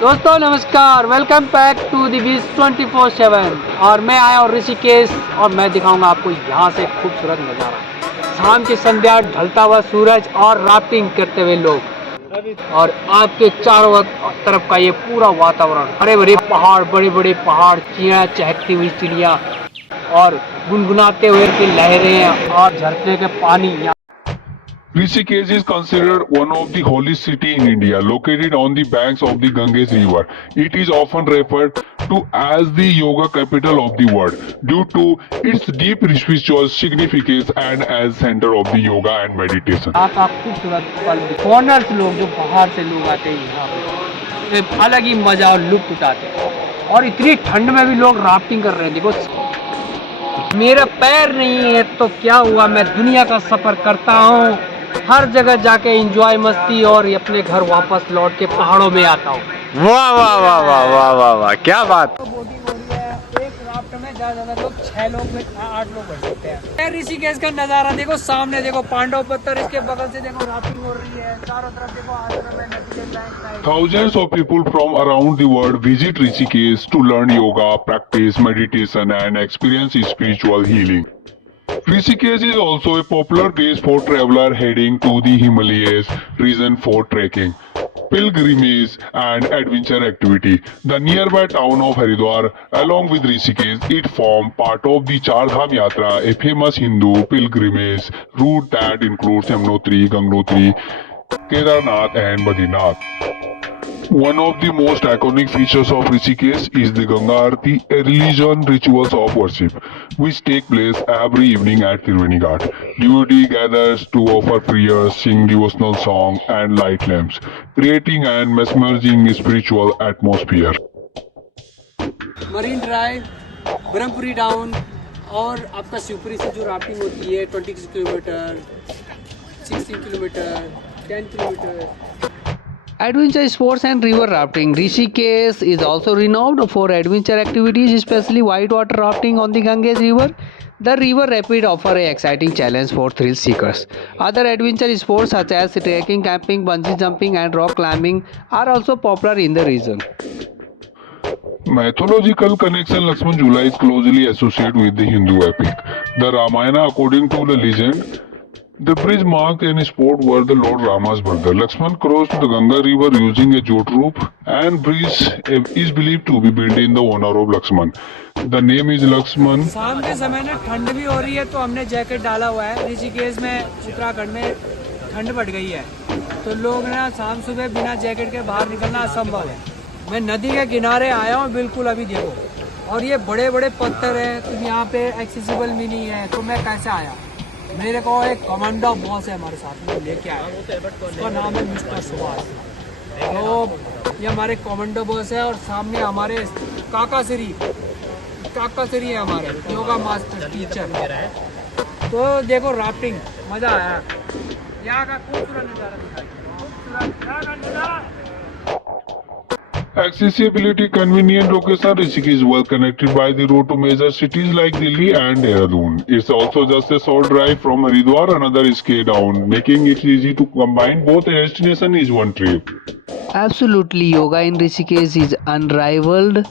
दोस्तों नमस्कार, welcome back to the बीच 24/7। और मैं आया हूँ ऋषिकेश और मैं दिखाऊंगा आपको यहाँ से खूबसूरत नज़ारा। शाम की संध्या, ढलता हुआ सूरज और राफ्टिंग करते हुए लोग, और आपके चारों तरफ का ये पूरा वातावरण, बड़े बड़े पहाड़, चिड़िया, चहकती हुई चिड़िया और गुनगुनाते हुए की लहरें और झरने के पानी। Rishikesh is considered one of the holiest city in India, located on the banks of the Ganges River. It is often referred to as the yoga capital of the world due to its deep spiritual significance and as center of the yoga and meditation. यहाँ का खूबसूरत पल, foreigners लोग जो बाहर से लोग आते हैं यहाँ पे, एक अलग ही मजा और लुत्फ उठाते हैं। और इतनी ठंड में भी लोग राफ्टिंग कर रहे हैं। देखो मेरा पैर नहीं है तो क्या हुआ, मैं दुनिया का सफर करता हूँ, हर जगह जाके एंजॉय मस्ती और अपने घर वापस लौट के पहाड़ों में आता हूँ। वाह वाह वाह वाह वाह वाह वाह, क्या बात। बोटिंग हो रही है, एक राफ्ट में ज्यादा लोग 6 लोग में 8 लोग बैठ सकते हैं। ऋषिकेश का नजारा देखो, सामने देखो पांडव पत्थर, इसके बगल से देखो राफ्टिंग हो रही है, चारों तरफ देखो आश्रम है, नदी के bank. Thousands of people from around the world visit Rishikesh to learn yoga, practice meditation, and experience spiritual healing. Rishikesh is also a popular base for travelers heading to the Himalayas region for trekking, pilgrimage, and adventure activity. The nearby town of Haridwar, along with Rishikesh, it forms part of the Char Dham Yatra, a famous Hindu pilgrimage route that includes Yamunotri, Gangotri, Kedarnath, and Badrinath. One of the most iconic features of Rishikesh is the Ganga Aarti, a religion rituals of worship, which take place every evening at Triveni Ghat. Devotee gathers to offer prayers, sing devotional songs, and light lamps, creating an mesmerizing spiritual atmosphere. Marine Drive, Brahmapuri down और आपका शिवपुरी से जो rafting होती है 26 kilometre, 16 kilometre, 10 kilometre. Adventure sports and river rafting. Rishikesh is also renowned for adventure activities, especially whitewater rafting on the Ganges River. The river rapid offer a exciting challenge for thrill seekers. Other adventure sports such as trekking, camping, bungee jumping, and rock climbing are also popular in the region. Mythological connection. Lakshman Jula is closely associated with the Hindu epic, the Ramayana. According to the legend, the bridge marked a spot where the Lord Rama's brother Lakshman crossed the Ganga river using a jute rope, and bridge is believed to be built in the honor of Lakshman. The name is Lakshman. शाम के समय में ठंड भी हो रही है तो हमने जैकेट डाला हुआ है। ऋषिकेश में, उत्तराखंड में ठंड बढ़ गई है तो लोग ना शाम सुबह बिना जैकेट के बाहर निकलना असंभव है। मैं नदी के किनारे आया हूँ बिल्कुल, अभी देखो, और ये बड़े बड़े पत्थर हैं तो यहाँ पे एक्सेसिबल भी नहीं है। तो मैं कैसे आया, मेरे को एक कमांडो बॉस है हमारे साथ में लेके आया, उसका नाम है मिस्टर सुभाष। तो ये हमारे कमांडो बॉस है और सामने हमारे काका श्री है, हमारे योगा मास्टर टीचर। तो देखो राफ्टिंग, मजा आया, यहाँ का खूबसूरत नज़ारा। Accessibility. Convenient location. Rishikesh is well connected by the road to major cities like Delhi and Dehradun. It's also just a short drive from Haridwar, another is K down, making it easy to combine both destinations in one trip. Absolutely, yoga in Rishikesh is unrivaled.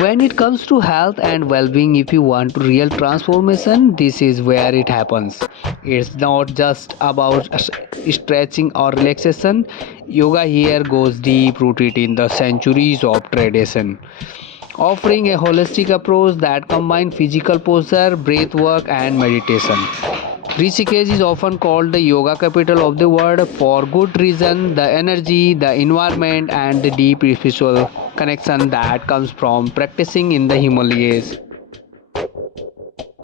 When it comes to health and well-being, if you want real transformation, this is where it happens. It's not just about stretching or relaxation. Yoga here goes deep rooted in the centuries of tradition, offering a holistic approach that combines physical posture, breath work, and meditation. Rishikesh is often called the yoga capital of the world for good reason. The energy, the environment, and the deep spiritual connection that comes from practicing in the Himalayas.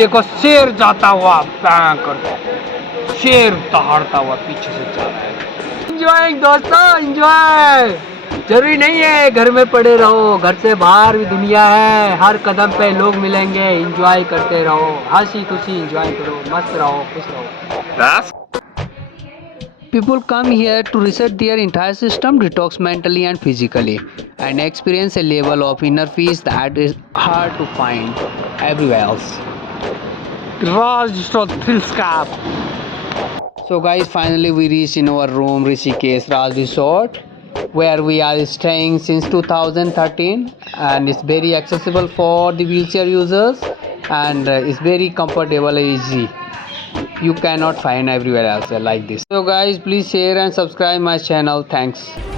देखो शेर जाता हुआ भयंकर, शेर दहाड़ता हुआ पीछे से जा रहा है। एंजॉयिंग दोस्तों, एंजॉय। जरूरी नहीं है घर में पड़े रहो, घर से बाहर भी दुनिया है, हर कदम पे लोग मिलेंगे। एंजॉय करते रहो, हंसी खुशी एंजॉय करो, मस्त रहो, खुश रहो। People come here to reset their entire system, detox mentally and physically, and experience a level of inner peace that is hard to find everywhere else. Raj Thrilscap. So guys, finally we reached in our room, Rishikesh Raj Resort. where we are staying since 2013, and it's very accessible for the wheelchair users, and it's very comfortable, easy. You cannot find everywhere else like this. So guys, please share and subscribe my channel. Thanks.